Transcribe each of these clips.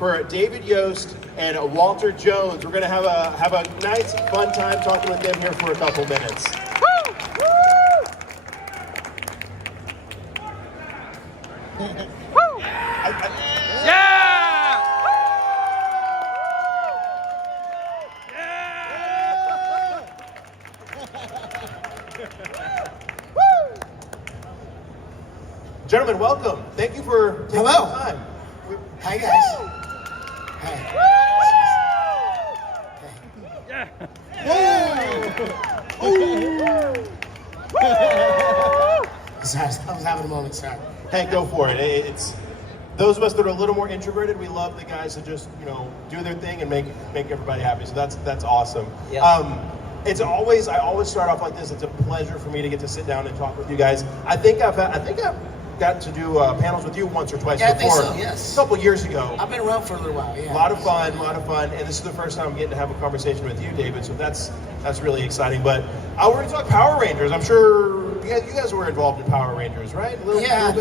for David Yost and Walter Jones. We're going to have a nice, fun time talking with them here for a couple minutes. Gentlemen, welcome. Thank you for taking the time. Hi, guys. Hi. Sorry, I was having a moment, sorry. Hey, go for it. It's those of us that are a little more introverted. We love the guys that just do their thing and make everybody happy. So that's awesome. Yeah. I always start off like this. It's a pleasure for me to get to sit down and talk with you guys. I think I've got to do panels with you once or twice before. I think so, yes. A couple years ago. I've been around for a little while, yeah. A lot of fun, and this is the first time I'm getting to have a conversation with you, David, so that's really exciting. But we're going to talk Power Rangers. I'm sure you guys were involved in Power Rangers, right? I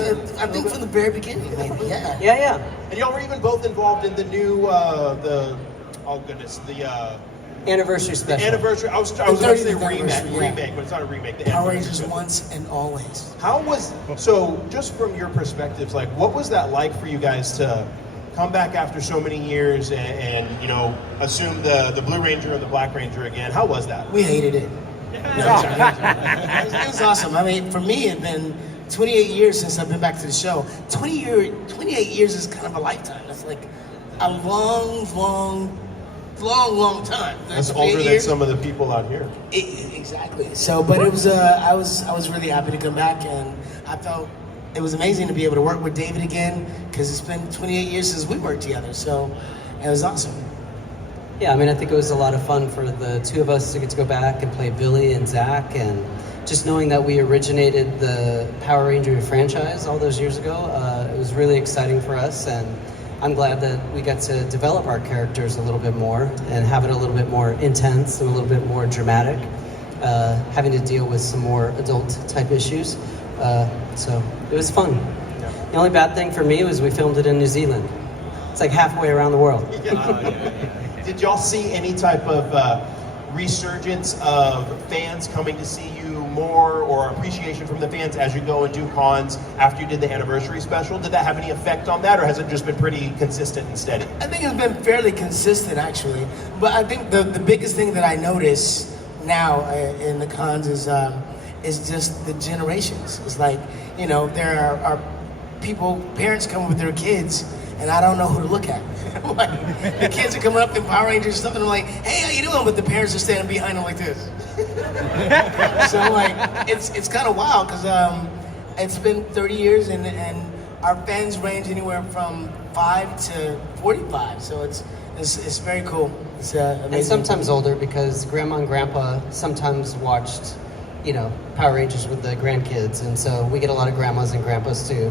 think from the very beginning, maybe, yeah. Yeah. And y'all were even both involved in the new, Anniversary special. The anniversary. I was going to say remake, but it's not a remake. The Power Rangers Once and Always. So just from your perspectives, like, what was that like for you guys to come back after so many years and assume the Blue Ranger or the Black Ranger again? How was that? We hated it. It was awesome. I mean, for me, it's been 28 years since I've been back to the show. 28 years is kind of a lifetime. That's like a long time. That's older than some of the people out here. Exactly. So, but it was. I was really happy to come back, and I felt it was amazing to be able to work with David again, because it's been 28 years since we worked together. So, it was awesome. Yeah, I mean, I think it was a lot of fun for the two of us to get to go back and play Billy and Zack, and just knowing that we originated the Power Ranger franchise all those years ago. It was really exciting for us, and I'm glad that we got to develop our characters a little bit more and have it a little bit more intense and a little bit more dramatic, having to deal with some more adult type issues. So it was fun. Yeah. The only bad thing for me was we filmed it in New Zealand. It's like halfway around the world. Did y'all see any type of resurgence of fans coming to see you more, or appreciation from the fans as you go and do cons after you did the anniversary special? Did that have any effect on that, or has it just been pretty consistent and steady? I think it's been fairly consistent, actually. But I think the biggest thing that I notice now in the cons is just the generations. It's like, there are parents come with their kids, and I don't know who to look at. Like, the kids are coming up in Power Rangers and stuff, and I'm like, hey, how you doing? But the parents are standing behind them like this. So, like, it's kind of wild, because it's been 30 years, and our fans range anywhere from 5 to 45. So it's very cool. It's amazing. And sometimes older, because Grandma and Grandpa sometimes watched, Power Rangers with the grandkids, and so we get a lot of grandmas and grandpas too,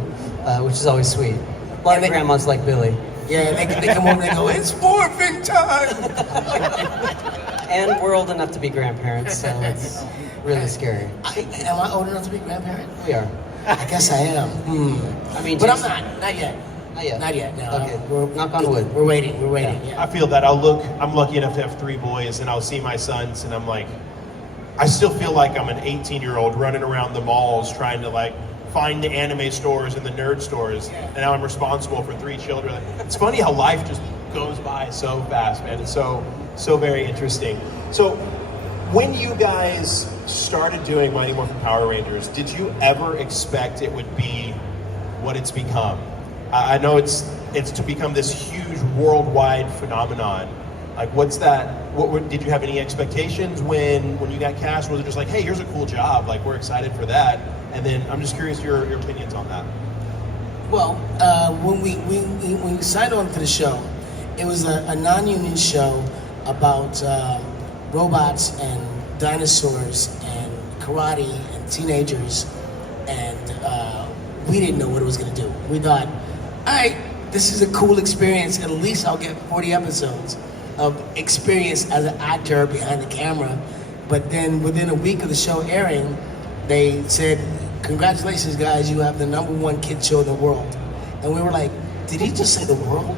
which is always sweet. A lot of grandmas like Billy. Yeah, they come over and they go, it's morphin' time! And we're old enough to be grandparents, so it's really scary. Am I old enough to be a grandparent? We are. I guess I am. I mean, but I'm not yet. Not yet. No. Okay. Knock on wood. We're waiting. Yeah. I feel that. I'm lucky enough to have 3 boys, and I'll see my sons, and I'm like, I still feel like I'm an 18-year-old running around the malls trying to find the anime stores and the nerd stores, and now I'm responsible for 3 children. It's funny how life just goes by so fast, man. It's so very interesting. So when you guys started doing Mighty Morphin Power Rangers, did you ever expect it would be what it's become? I know it's to become this huge worldwide phenomenon. Like, what's that? Did you have any expectations when you got cast? Was it just like, hey, here's a cool job, like, we're excited for that? And then I'm just curious your opinions on that. Well, when we signed on for the show, it was a non-union show about robots and dinosaurs and karate and teenagers, and we didn't know what it was going to do. We thought, all right, this is a cool experience. At least I'll get 40 episodes of experience as an actor behind the camera. But then within a week of the show airing, they said, congratulations, guys, you have the #1 kid show in the world. And we were like, did he just say the world?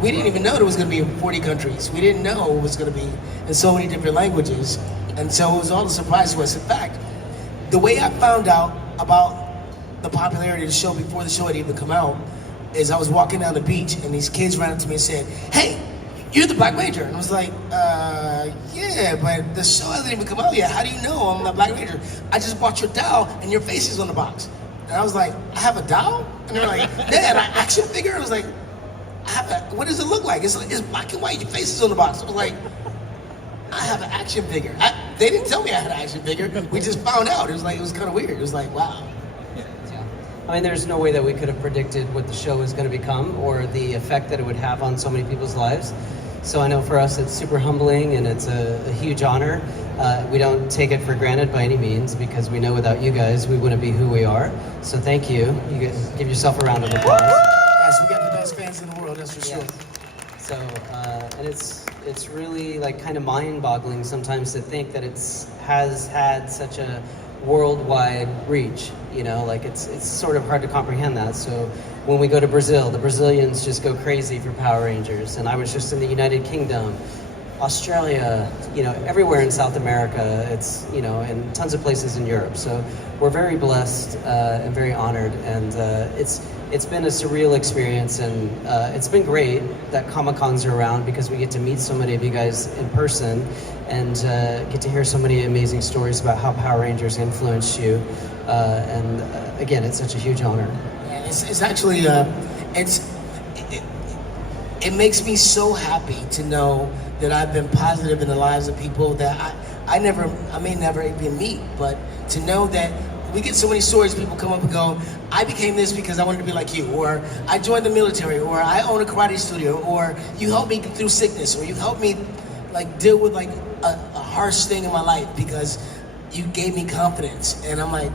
We didn't even know there was going to be in 40 countries. We didn't know it was going to be in so many different languages. And so it was all a surprise to us. In fact, the way I found out about the popularity of the show before the show had even come out is I was walking down the beach and these kids ran up to me and said, "Hey, you're the Black Ranger." And I was like, yeah, but the show hasn't even come out yet. How do you know I'm the Black Ranger? "I just bought your doll and your face is on the box." And I was like, "I have a doll?" And they're like, "Yeah, an action figure?" I was like, "What does it look like?" It's black and white, your face is on the box. I was like, "I have an action figure." They didn't tell me I had an action figure. We just found out. It was kind of weird. It was like, wow. I mean, there's no way that we could have predicted what the show was going to become or the effect that it would have on so many people's lives. So I know for us it's super humbling and it's a huge honor. We don't take it for granted by any means because we know without you guys we wouldn't be who we are. So thank you. You guys give yourself a round of applause. Yes, we got the best fans in the world, that's for sure. So, and it's really like kind of mind-boggling sometimes to think that has had such a worldwide reach, you know, like it's sort of hard to comprehend that. So when we go to Brazil, the Brazilians just go crazy for Power Rangers, and I was just in the United Kingdom, Australia, you know, everywhere in South America, it's, you know, and tons of places in Europe. So we're very blessed and very honored, and it's been a surreal experience, and it's been great that Comic-Cons are around because we get to meet so many of you guys in person and get to hear so many amazing stories about how Power Rangers influenced you. And again, it's such a huge honor. It's actually, it makes me so happy to know that I've been positive in the lives of people that I may never even meet, but to know that we get so many stories, people come up and go, "I became this because I wanted to be like you," or "I joined the military," or "I own a karate studio," or "You helped me get through sickness," or "You helped me like deal with like a harsh thing in my life because you gave me confidence." And I'm like,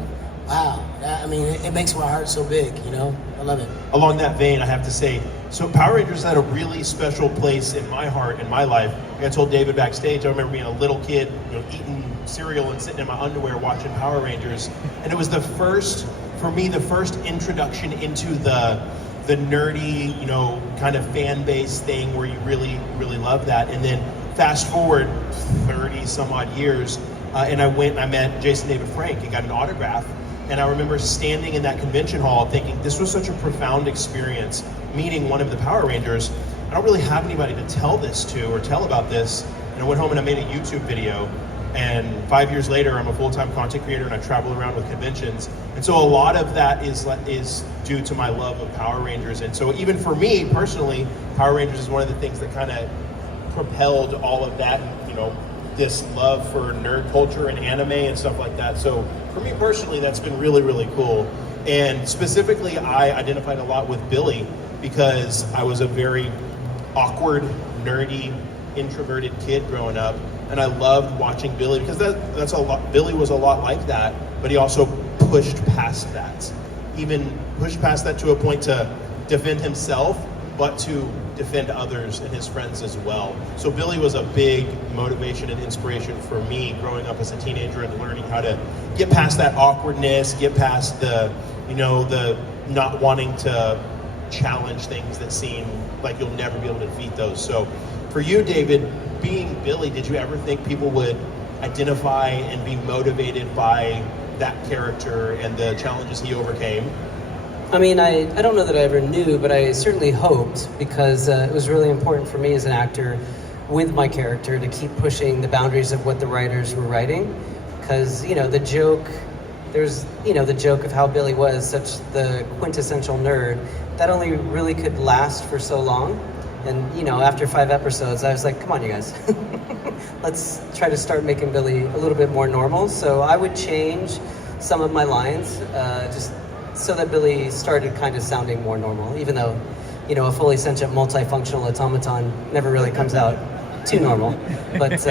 wow, I mean, it makes my heart so big, you know? I love it. Along that vein, I have to say, so Power Rangers had a really special place in my heart, in my life. Like I told David backstage, I remember being a little kid, you know, eating cereal and sitting in my underwear watching Power Rangers. And it was the first introduction into the nerdy, you know, kind of fan base thing where you really, really love that. And then fast forward 30 some odd years, and I went and I met Jason David Frank and got an autograph. And I remember standing in that convention hall thinking, this was such a profound experience, meeting one of the Power Rangers. I don't really have anybody to tell this to or tell about this. And I went home and I made a YouTube video. And 5 years later, I'm a full-time content creator and I travel around with conventions. And so a lot of that is due to my love of Power Rangers. And so even for me personally, Power Rangers is one of the things that kind of propelled all of that, you know, this love for nerd culture and anime and stuff like that. So for me personally, that's been really, really cool. And specifically, I identified a lot with Billy because I was a very awkward, nerdy, introverted kid growing up. And I loved watching Billy because that's a lot. Billy was a lot like that, but he also pushed past that. Even pushed past that to a point to defend himself, but to defend others and his friends as well. So Billy was a big motivation and inspiration for me growing up as a teenager and learning how to get past that awkwardness, get past the not wanting to challenge things that seem like you'll never be able to defeat those. So for you, David, being Billy, did you ever think people would identify and be motivated by that character and the challenges he overcame? I mean, I don't know that I ever knew, but I certainly hoped because it was really important for me as an actor with my character to keep pushing the boundaries of what the writers were writing. Because, you know, the joke of how Billy was such the quintessential nerd, that only really could last for so long. And, you know, after 5 episodes, I was like, come on, you guys. Let's try to start making Billy a little bit more normal. So I would change some of my lines, just so that Billy started kind of sounding more normal, even though, you know, a fully sentient multifunctional automaton never really comes out too normal. But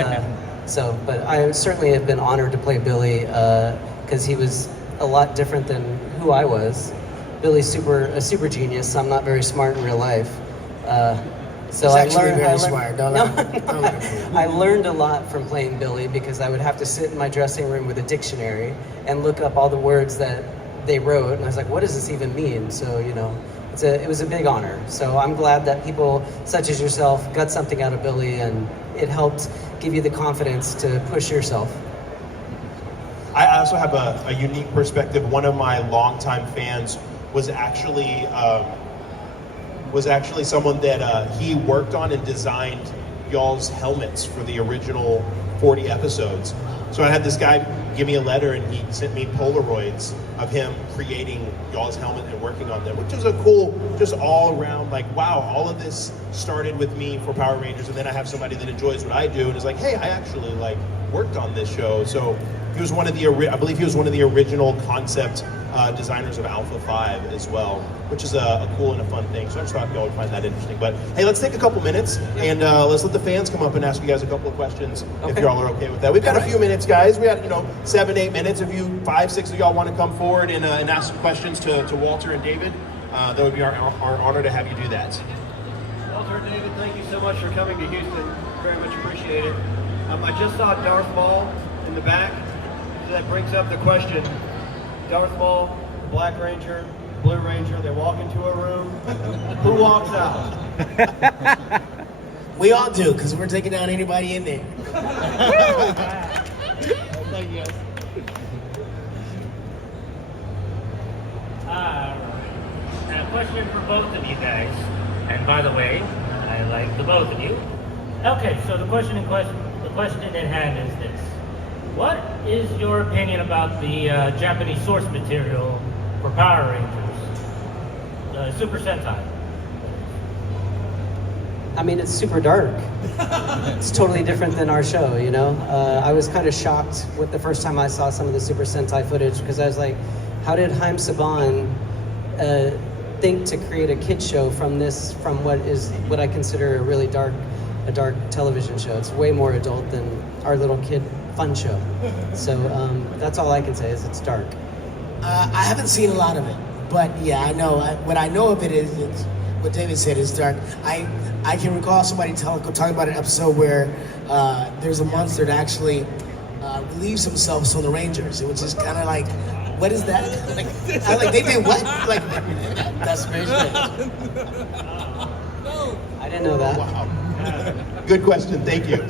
but I certainly have been honored to play Billy because he was a lot different than who I was. Billy's a super genius. I'm not very smart in real life. So I learned a lot from playing Billy because I would have to sit in my dressing room with a dictionary and look up all the words that they wrote, and I was like, what does this even mean? So, you know, it was a big honor. So I'm glad that people such as yourself got something out of Billy, and it helped give you the confidence to push yourself. I also have a unique perspective. One of my longtime fans was actually someone that he worked on and designed y'all's helmets for the original 40 episodes. So I had this guy give me a letter, and he sent me Polaroids of him creating y'all's helmet and working on them, which was a cool, just all around, like, wow, all of this started with me for Power Rangers, and then I have somebody that enjoys what I do and is like, hey, I actually like worked on this show. So he was one of the, I believe he was one of the original concept designers of Alpha 5 as well, which is a cool and a fun thing. So I just thought y'all would find that interesting. But hey, let's take a couple minutes and let's let the fans come up and ask you guys a couple of questions if y'all are okay with that. We've got a few minutes, guys. We got 7-8 minutes. If you 5-6 of y'all want to come forward and ask some questions to Walter and David, that would be our honor to have you do that. Walter and David, thank you so much for coming to Houston. Very much appreciate it. I just saw Darth Maul in the back, so that brings up the question. Darth Maul, the Black Ranger, Blue Ranger, they walk into a room. Who walks out? We all do, because we're taking down anybody in there. Thank you. A question for both of you guys. And by the way, I like the both of you. Okay, so the question at hand is this. What is your opinion about the Japanese source material for Power Rangers? Super Sentai. I mean, it's super dark. It's totally different than our show, I was kind of shocked with the first time I saw some of the Super Sentai footage, because I was like, how did Haim Saban think to create a kid show from what I consider a really dark television show? It's way more adult than our little kid fun show. So that's all I can say is it's dark. I haven't seen a lot of it, but yeah, I know. What I know of it is it's, what David said is dark. I can recall somebody talking about an episode where there's a monster that actually relieves himself from the Rangers, which is kind of like, what is that? They did what? That's very strange. I didn't know that. Wow. Good question. Thank you.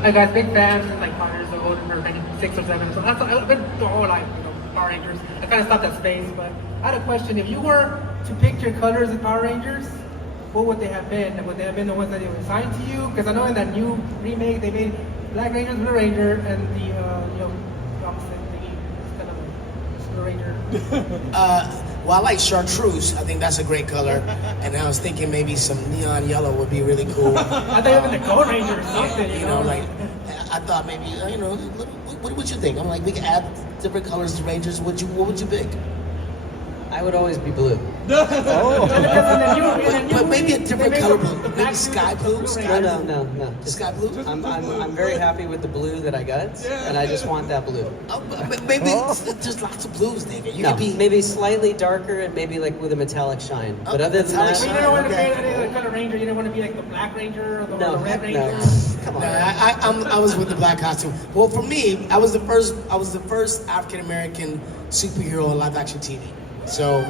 Hi guys, big fans, like 5 years old, or like 6 or 7. So I've been the whole life, Power Rangers. I kind of stopped at space, but I had a question. If you were to pick your colors in Power Rangers, what would they have been? Would they have been the ones that they were assigned to you? Because I know in that new remake they made Black Ranger, Blue Ranger, and the opposite thingy, kind of a Blue Ranger. Well, I like chartreuse. I think that's a great color. And I was thinking maybe some neon yellow would be really cool. I thought even the Gold Ranger or something, I thought maybe, what would you think? I'm like, we could add different colors to Rangers. What would you pick? I would always be blue. But maybe a different color blue. Maybe sky blue? No. Just sky blue? I'm very happy with the blue that I got, and I just want that blue. Maybe there's lots of blues, David. You No, could be maybe slightly darker and maybe like with a metallic shine. But other than metallic that, You didn't want to be the color Ranger. You didn't want to be like the Black Ranger or the Red Ranger. Come on. I was with the black costume. Well, for me, I was the first African American superhero on live action TV. So,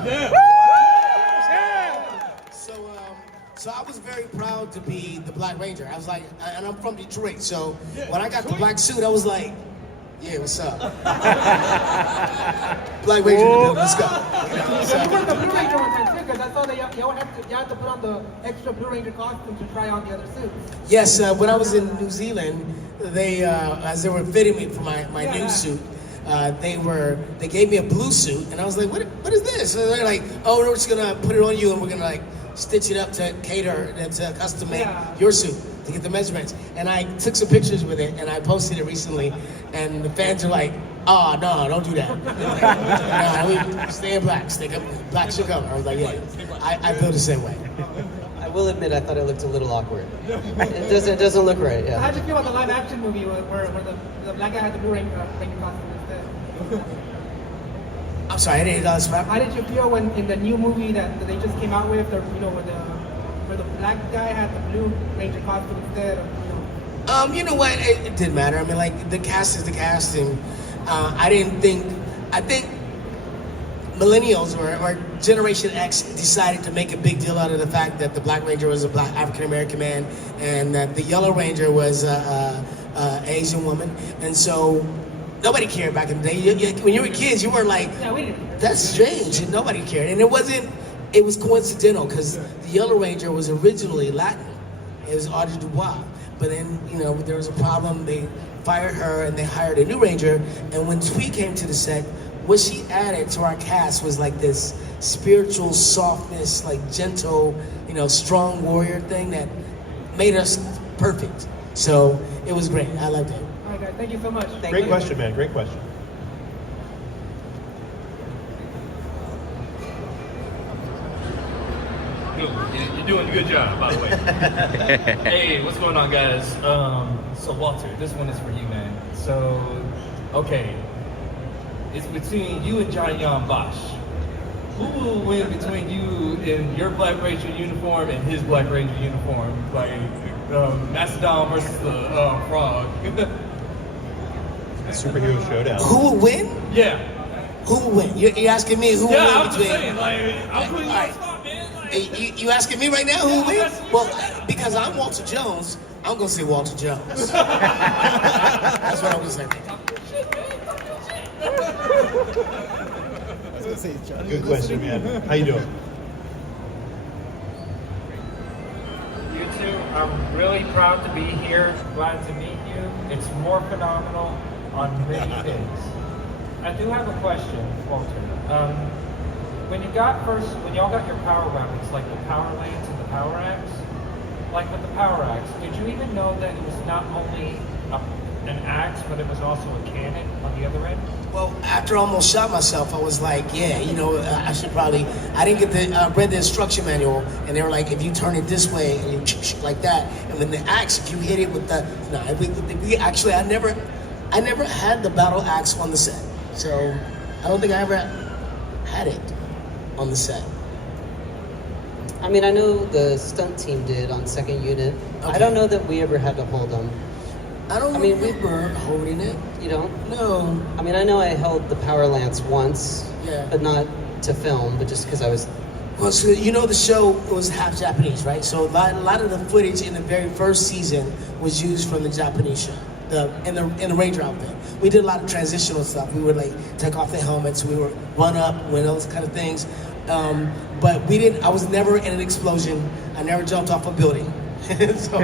so I was very proud to be the Black Ranger. I was like, and I'm from Detroit, so when I got the black suit, I was like, yeah, what's up? Black Ranger, let's go. You were the Blue Ranger one too, because I saw that you had to put on the extra Blue Ranger costume to try on the other suits. Yes, when I was in New Zealand, they as they were fitting me for my new suit, they gave me a blue suit, and I was like, what is this? And they're like, oh, we're just gonna put it on you, and we're gonna like stitch it up to cater and to custom make your suit to get the measurements. And I took some pictures with it, and I posted it recently, and the fans are like, oh no, don't do that. No, stay in black, black should come. I was like, yeah, I feel the same way. I will admit I thought it looked a little awkward. It doesn't look right. Yeah. How did you feel about the live action movie where the black guy had the Blue Ranger costume instead? I'm sorry, I didn't hear that. How did you feel when in the new movie that they just came out with, where the black guy had the Blue Ranger costume instead of, You know what? It didn't matter. I mean, like, the cast is the cast, and I think millennials or Generation X decided to make a big deal out of the fact that the Black Ranger was a Black African American man, and that the Yellow Ranger was a Asian woman, and so nobody cared back in the day. When you were kids, you were like, Yeah, we didn't. that's strange, and nobody cared. And it was coincidental, because the Yellow Ranger was originally Latin. It was Audrey Dubois. But then, there was a problem. They fired her and they hired a new Ranger. And when Tweet came to the set, what she added to our cast was like this spiritual softness, like gentle, strong warrior thing that made us perfect. So it was great. I loved it. All right, guys, thank you so much. Great question, man. Great question. You're doing a good job, by the way. Hey, what's going on, guys? So Walter, this one is for you, man. So, okay, it's between you and Johnny Yon Bosch. Who will win between you in your Black Ranger uniform and his Black Ranger uniform? Like Mastodon versus the Frog. Superhero showdown. Who would win? Yeah. Who would win? You're asking me who would Yeah, win I'm just between... saying, like, I'm putting you on Alright. the spot, man. Like, Hey, you asking me right now who would win? Well, because I'm Walter Jones, I'm gonna say Walter Jones. That's what I'm gonna say. Good question, man. How you doing? You two, I'm really proud to be here. Glad to meet you. It's more phenomenal on many days. I do have a question, Walter. When y'all got your power weapons, like the power lance and the power axe, like with the power axe, did you even know that it was not only an axe, but it was also a cannon on the other end? Well, after I almost shot myself, I was like, I should probably. I didn't get read the instruction manual, and they were like, if you turn it this way and you like that, and then the axe, if you hit it with the we actually, I never had the battle axe on the set, so I don't think I ever had it on the set. I mean, I know the stunt team did on second unit. Okay. I don't know that we ever had to hold them. I don't remember holding it. You don't? No. I mean, I know I held the power lance once, Yeah. but not to film, but just because I was... Well, so the show was half Japanese, right? So a lot of the footage in the very first season was used from the Japanese show, in the Ranger outfit. We did a lot of transitional stuff. We would like take off the helmets, we would run up, those kind of things. But we didn't. I was never in an explosion. I never jumped off a building. So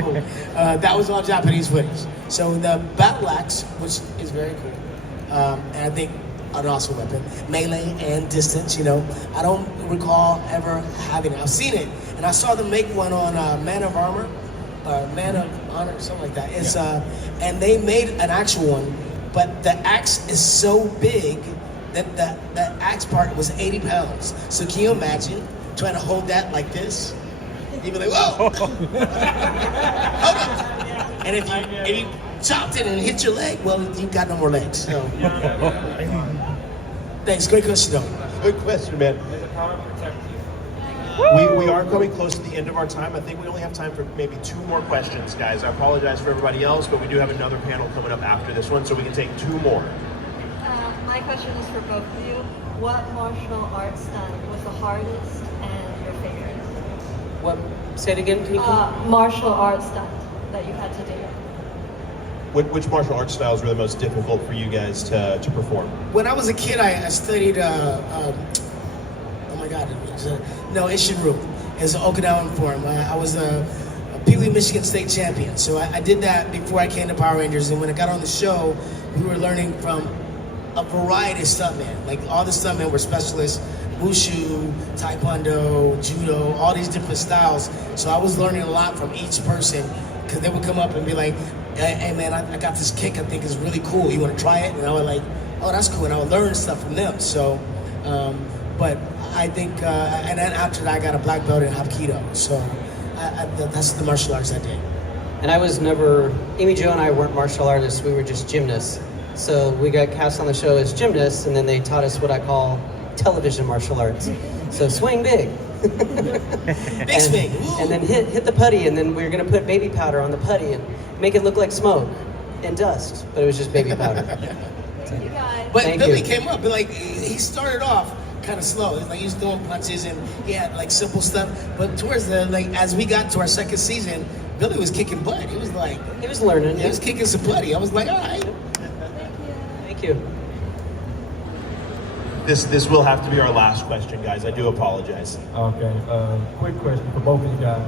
that was all Japanese footage. So the battle axe, which is very cool, and I think an awesome weapon, melee and distance. I don't recall ever having it. I've seen it, and I saw them make one on Man of Armor, Man of Honor, something like that. It's and they made an actual one, but the axe is so big that the axe part was 80 pounds. So can you imagine trying to hold that like this? You'd be like, whoa! Hold up! And if you chopped it and hit your leg, well, you've got no more legs. So. Thanks, great question, though. Good question, man. May the power protect you. We are coming close to the end of our time. I think we only have time for maybe 2 more questions, guys. I apologize for everybody else, but we do have another panel coming up after this one, so we can take 2 more. My question is for both of you. What martial arts stunt was the hardest and your favorite? What? Say it again, people? Martial arts stunt that you had to do. Which martial arts styles were the most difficult for you guys to perform? When I was a kid, I studied, oh my God, Ishinru. It's an Okinawan form. I was a Pee Wee Michigan State champion. So I did that before I came to Power Rangers. And when I got on the show, we were learning from a variety of stuntmen. Like all the stuntmen were specialists, wushu, taekwondo, judo, all these different styles. So I was learning a lot from each person, because they would come up and be like, hey man, I got this kick I think is really cool. You want to try it? And I would like, oh, that's cool. And I would learn stuff from them. So, but I think, and then after that, I got a black belt in Hapkido. So that's the martial arts I did. And I was never, Amy Jo and I weren't martial artists, we were just gymnasts. So we got cast on the show as gymnasts, and then they taught us what I call television martial arts. So swing big. Big swing. Woo. And then hit the putty, and then we were gonna put baby powder on the putty and make it look like smoke and dust, but it was just baby powder. You guys. But Thank Billy you. came up and like, he started off kind of slow. It's like he was throwing punches and he had like simple stuff. But towards the like as we got to our second season, Billy was kicking butt. He was like He was learning. he was kicking some buddy. I was like, all right. Thank you. This will have to be our last question, guys. I do apologize. Okay, quick question for both of you guys.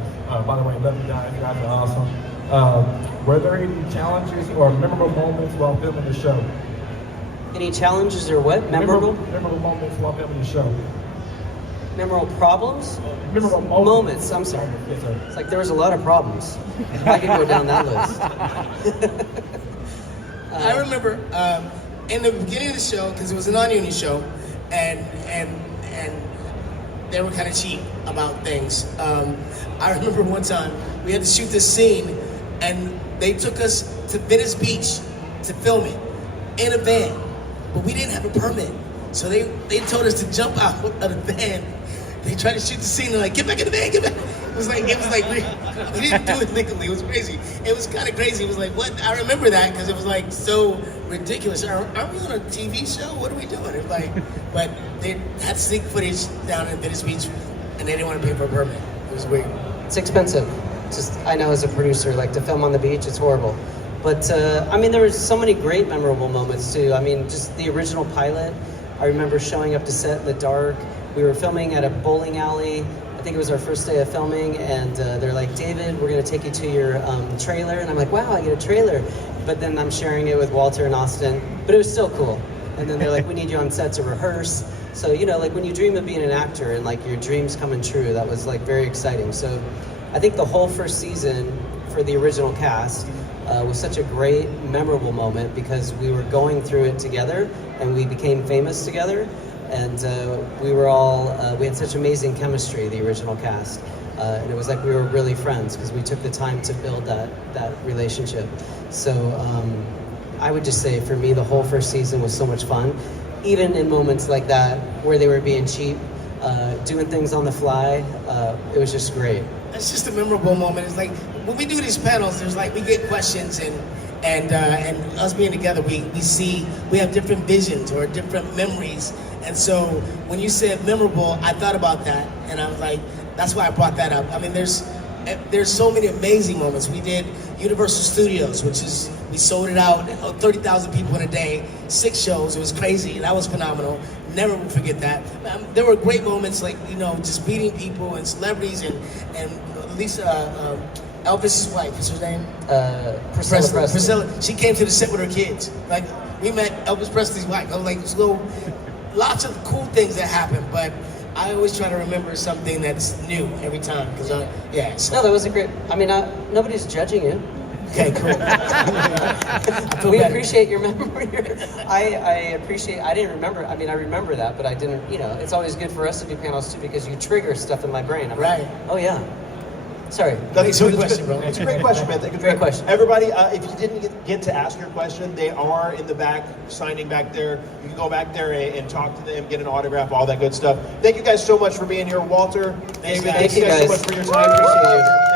By the way, love you guys. You guys are awesome. Were there any challenges or memorable moments while filming the show? Any challenges or what? Memorable? Memorable moments while filming the show. Memorable problems? Memorable Moments, I'm sorry. Yes, sir. It's like there was a lot of problems. I could go down that list. I remember in the beginning of the show, because it was a non-union show, and they were kind of cheap about things. I remember one time we had to shoot this scene, and they took us to Venice Beach to film it in a van, but we didn't have a permit. So they told us to jump out of the van. They tried to shoot the scene. They're like, get back in the van, get back. It was like we didn't do it legally. It was crazy. It was kind of crazy. It was like, what? I remember that because it was like so ridiculous. Are we on a TV show? What are we doing? It was like, but they had sneak footage down in Venice Beach, and they didn't want to pay for a permit. It was weird. It's expensive. Just I know as a producer, like to film on the beach, it's horrible. But I mean, there was so many great memorable moments too. I mean, just the original pilot. I remember showing up to set in the dark. We were filming at a bowling alley. I think it was our first day of filming, and they're like, David, we're gonna take you to your trailer. And I'm like, wow, I get a trailer. But then I'm sharing it with Walter and Austin. But it was still cool. And then they're like, we need you on set to rehearse. So, you know, like when you dream of being an actor and like your dreams coming true, that was like very exciting. So I think the whole first season for the original cast was such a great, memorable moment because we were going through it together and we became famous together. And we were all, we had such amazing chemistry, the original cast. And it was like we were really friends because we took the time to build that relationship. So I would just say for me, the whole first season was so much fun. Even in moments like that where they were being cheap, doing things on the fly, it was just great. It's just a memorable moment. It's like when we do these panels, there's like we get questions and us being together, we have different visions or different memories. And so when you said memorable, I thought about that, and I was like, that's why I brought that up. I mean, there's so many amazing moments. We did Universal Studios, which is we sold it out, 30,000 people in a day, 6 shows. It was crazy. That was phenomenal. Never will forget that. There were great moments like just meeting people and celebrities and Lisa. Elvis's wife, what's her name? Priscilla. She came to the set with her kids. Like, we met Elvis Presley's wife. I was like, lots of cool things that happen, but I always try to remember something that's new every time. Because, No, that was a great, I mean, nobody's judging you. Okay, cool. We appreciate your memory. I appreciate, I didn't remember, I mean, I remember that, but I didn't, it's always good for us to do panels too because you trigger stuff in my brain. I'm right. Like, oh yeah. Sorry. That's a good good question, bro. It's a great question, man. Great question. Everybody, if you didn't get to ask your question, they are in the back, signing back there. You can go back there and talk to them, get an autograph, all that good stuff. Thank you guys so much for being here. Walter, David, Thank you guys so guys. much for your time. Appreciate you.